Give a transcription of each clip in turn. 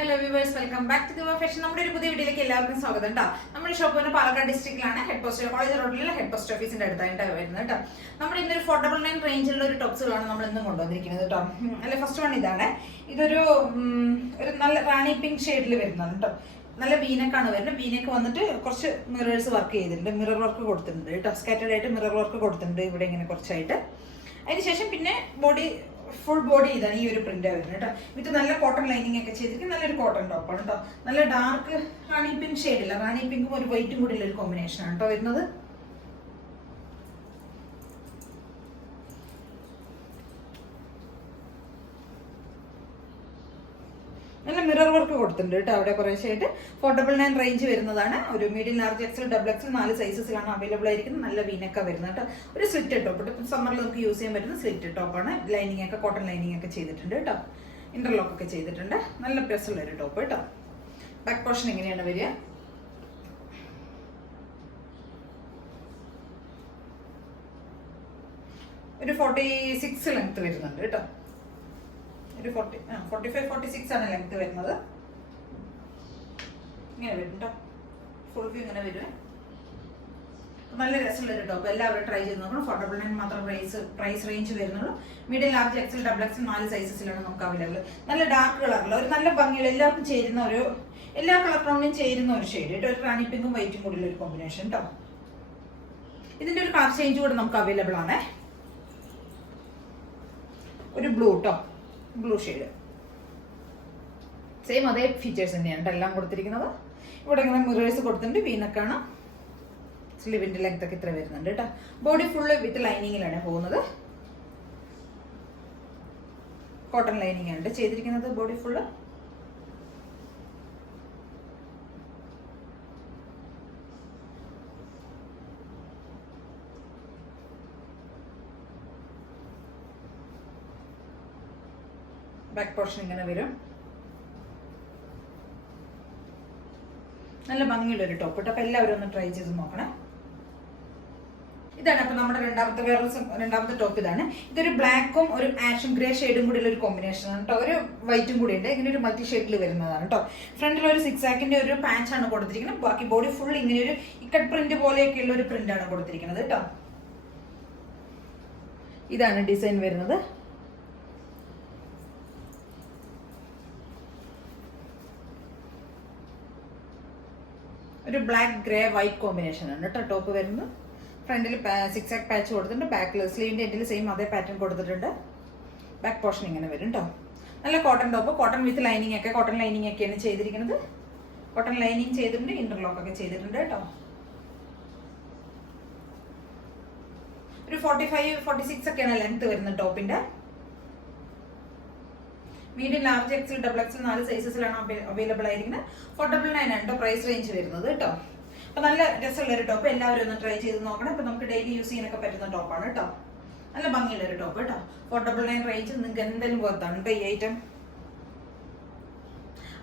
Hello viewers, welcome back to Diva fashion. നമ്മുടെ ഒരു പുതിയ വീഡിയോയിലേക്ക് എല്ലാവർക്കും സ്വാഗതം കേട്ടോ. നമ്മുടെ ഷോപ്പ് വന്ന് പാലക്കാട് ഡിസ്ട്രിക്റ്റിലാണ്. ഹെഡ് പോസ്റ്റ് കോളേജ് റോഡിലുള്ള ഹെഡ് പോസ്റ്റ് ഓഫീസിന്റെ അടുത്തായിട്ടാണ് വരുന്നത് കേട്ടോ. നമ്മുടെ ഇന്നൊരു 499 റേഞ്ചിലുള്ള ഒരു ടോപ്സുകളാണ് നമ്മൾ ഇന്നും കൊണ്ടുവന്നിരിക്കുന്നത് കേട്ടോ. അല്ലെ, ഫസ്റ്റ് വൺ ഇതാണ്. ഇതൊരു നല്ല റാണി പിങ്ക് ഷെയ്ഡിൽ വരുന്നതാണ് കേട്ടോ. നല്ല വീനക്കാണ് വരുന്നത്. വീനക്ക് വന്നിട്ട് കുറച്ച് മിറേഴ്സ് വർക്ക് ചെയ്തിട്ടുണ്ട്, മിറർ വർക്ക് കൊടുത്തിട്ടുണ്ട് കേട്ടോ. സ്കാറ്റേഡ് ആയിട്ട് മിറർ വർക്ക് കൊടുത്തിട്ടുണ്ട് ഇവിടെ ഇങ്ങനെ കുറച്ചായിട്ട്. അതിനുശേഷം പിന്നെ ഫുൾ ബോഡി ഇതാണ് ഈ ഒരു പ്രിന്റ് വരുന്നത് കേട്ടോ. ഇത് നല്ല കോട്ടൺ ലൈനിങ് ഒക്കെ ചെയ്തിരിക്കും. നല്ലൊരു കോട്ടൺ ടോപ്പാണ് കേട്ടോ. നല്ല ഡാർക്ക് റാണി പിങ്ക് ഷെയ്ഡില്ല, റാണി പിങ്കും ഒരു വൈറ്റും കൂടി ഉള്ള ഒരു കോമ്പിനേഷൻ ആണ് കേട്ടോ വരുന്നത്. നല്ല മിറർ വർക്ക് കൊടുത്തിട്ടുണ്ട് കേട്ടോ. അവിടെ കുറേശ്ശായിട്ട് 499 റേഞ്ച് വരുന്നതാണ്. ഒരു medium, large, XL, double XL 4 സൈസസിലാണ് അവൈലബിൾ ആയിരിക്കുന്നത്. നല്ല വീനൊക്കെ വരുന്നത് കേട്ടോ. ഒരു സ്ലിറ്റ് ടോപ്പ്, ഇപ്പം സമ്മറിൽ നമുക്ക് യൂസ് ചെയ്യാൻ പറ്റുന്ന സ്ലിറ്റ് ടോപ്പാണ്. ലൈനിങ് ഒക്കെ കോട്ടൺ ലൈനിങ് ഒക്കെ ചെയ്തിട്ടുണ്ട് കേട്ടോ. ഇന്റർലോക്ക് ഒക്കെ ചെയ്തിട്ടുണ്ട്. നല്ല പ്രസുള്ള ഒരു ടോപ്പ് കേട്ടോ. ബാക്ക് പോർഷൻ എങ്ങനെയാണ് വരിക? ഒരു 46 ലെങ്ത് വരുന്നുണ്ട് കേട്ടോ. ഒരു 45-46 ആണ് ലെങ്ത് വരുന്നത്. ഇങ്ങനെ വരും കേട്ടോ. ഫുൾ വ്യൂ ഇങ്ങനെ വരും. നല്ല രസമുള്ളൊരു ടോപ്പ്. എല്ലാവരും ട്രൈ ചെയ്ത് നോക്കണം. 499 മാത്രം പ്രൈസ് റേഞ്ച് വരുന്നുള്ളൂ. Medium, large, XL, double XL 4 സൈസസിലാണ് നമുക്ക് അവൈലബിൾ. നല്ല ഡാർക്ക് കളറിലുള്ള ഒരു നല്ല ഭംഗിയുള്ള എല്ലാവർക്കും ചേരുന്ന ഒരു, എല്ലാ കളർ ടോണിനും ചേരുന്ന ഒരു ഷെയ്ഡ് കേട്ടോ. ഒരു റാണി പിങ്കും വൈറ്റും കൂടിയുള്ള ഒരു കോമ്പിനേഷൻ കേട്ടോ. ഇതിന്റെ ഒരു കളർ ചേഞ്ച് കൂടെ നമുക്ക് അവൈലബിൾ ആണ്. ഒരു ബ്ലൂ കേട്ടോ, ബ്ലൂ ഷെയ്ഡ്. സെയിം അതേ ഫീച്ചേഴ്സ് തന്നെയാണ് എല്ലാം കൊടുത്തിരിക്കുന്നത്. ഇവിടെ ഇങ്ങനെ മിറേഴ്സ് കൊടുത്തിട്ടുണ്ട്. വീനക്കാണ്. സ്ലീവിന്റെ ലെങ്ത് ഒക്കെ ഇത്ര വരുന്നുണ്ട് കേട്ടോ. ബോഡി ഫുള്ള് വിത്ത് ലൈനിങ്ങിലാണ് പോകുന്നത്. കോട്ടൺ ലൈനിങ് ആണ് ചെയ്തിരിക്കുന്നത് ബോഡി ഫുള്ള്. ബാക്ക് പോർഷൻ ഇങ്ങനെ വരും. നല്ല ഭംഗിയുള്ള ഒരു ടോപ്പ് കേട്ടോ. അപ്പൊ എല്ലാവരും ഒന്ന് ട്രൈ ചെയ്ത് നോക്കണേ. ഇതാണ് അപ്പൊ നമ്മുടെ രണ്ടാമത്തെ ടോപ്പ്. ഇതാണ്. ഇതൊരു ബ്ലാക്കും ഒരു ആഷും ഗ്രേ ഷെയ്ഡും കൂടി ഉള്ള ഒരു കോമ്പിനേഷൻ ആണ് കേട്ടോ. ഒരു വൈറ്റും കൂടി ഉണ്ട്. ഇങ്ങനെ ഒരു മൾട്ടി ഷെയ്ഡിൽ വരുന്നതാണ് കേട്ടോ. ഫ്രണ്ടിൽ ഒരു 6 ആക്കിന്റെ ഒരു പാച്ച് ആണ് കൊടുത്തിരിക്കുന്നത്. ബാക്കി ബോഡി ഫുൾ ഇങ്ങനെ ഒരു ഇക്കട്ട് പ്രിന്റ് പോലെയൊക്കെയുള്ള ഒരു പ്രിന്റ് ആണ് കൊടുത്തിരിക്കുന്നത് കേട്ടോ. ഇതാണ് ഡിസൈൻ വരുന്നത്. ഒരു ബ്ലാക്ക് ഗ്രേ വൈറ്റ് കോമ്പിനേഷൻ ആണ് കേട്ടോ ടോപ്പ് വരുന്നത്. ഫ്രണ്ടിൽ 6 ആക്ക് പാച്ച് കൊടുത്തിട്ടുണ്ട്. ബാക്കിൽ സ്ലീവിന്റെ എൻഡിൽ സെയിം അതേ പാറ്റേൺ കൊടുത്തിട്ടുണ്ട്. ബാക്ക് പോർഷൻ ഇങ്ങനെ വരും കേട്ടോ. നല്ല cotton top, cotton with lining ഒക്കെ, കോട്ടൺ ലൈനിങ് ഒക്കെയാണ് ചെയ്തിരിക്കുന്നത്. കോട്ടൺ ലൈനിങ് ചെയ്തിട്ടുണ്ട്. ഇന്റർലോക്ക് ഒക്കെ ചെയ്തിട്ടുണ്ട് കേട്ടോ. ഒരു 45-46 ഒക്കെയാണ് ലെങ്ത് വരുന്നത് ടോപ്പിന്റെ. Medium, large, XL, double XL 4 സൈസസിലാണ് അവൈലബിൾ ആയിരിക്കുന്നത്. 499 ആണ് പ്രൈസ് റേഞ്ച് വരുന്നത് കേട്ടോ. അപ്പൊ നല്ല രസമുള്ള ഒരു ടോപ്പ്. എല്ലാവരും ഒന്ന് ട്രൈ ചെയ്ത് നോക്കണം. ഇപ്പൊ നമുക്ക് ഡെയിലി യൂസ് ചെയ്യാനൊക്കെ പറ്റുന്ന ടോപ്പാണ് കേട്ടോ. നല്ല ഭംഗിയുള്ള ഒരു ടോപ്പ് കേട്ടോ. 499 റേഞ്ച് നിങ്ങൾക്ക് എന്തായാലും വർത്താണ് കേട്ടോ ഈ ഐറ്റം.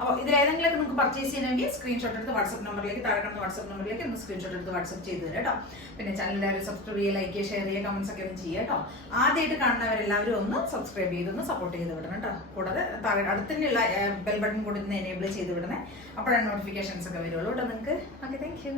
അപ്പോൾ ഇതിലേതെങ്കിലും നിങ്ങൾക്ക് പർച്ചേസ് ചെയ്യണമെങ്കിൽ സ്ക്രീൻഷോട്ട് എടുത്ത് വാട്സ്ആപ്പ് നമ്പറിലേക്ക്, താഴെ കാണുന്ന വാട്സ്ആപ്പ് നമ്പറിലേക്ക് ഒന്ന് സ്ക്രീൻഷോട്ട് എടുത്ത് വാട്സ്ആപ്പ് ചെയ്ത് തരാം കേട്ടോ. പിന്നെ ചാനൽ എല്ലാവരും സബ്സ്ക്രൈബ് ചെയ്യുക, ലൈക്ക് ചെയ്യുക, ഷെയർ ചെയ്യുക, കമന്റ്സ് ഒക്കെ ഒന്ന് ചെയ്യുക കേട്ടോ. ആദ്യമായിട്ട് കാണുന്നവരെല്ലാവരും ഒന്ന് സബ്സ്ക്രൈബ് ചെയ്തൊന്ന് സപ്പോർട്ട് ചെയ്ത് വിടണം കേട്ടോ. കൂടാതെ താഴെ അടുത്തന്നെയുള്ള ബെൽ ബട്ടൺ കൂടി ഒന്ന് എനേബിൾ ചെയ്ത് വിടണേ. അപ്പോഴാണ് നോട്ടിഫിക്കേഷൻസ് ഒക്കെ വരുള്ളൂ കേട്ടോ നിങ്ങൾക്ക്. Okay, thank you.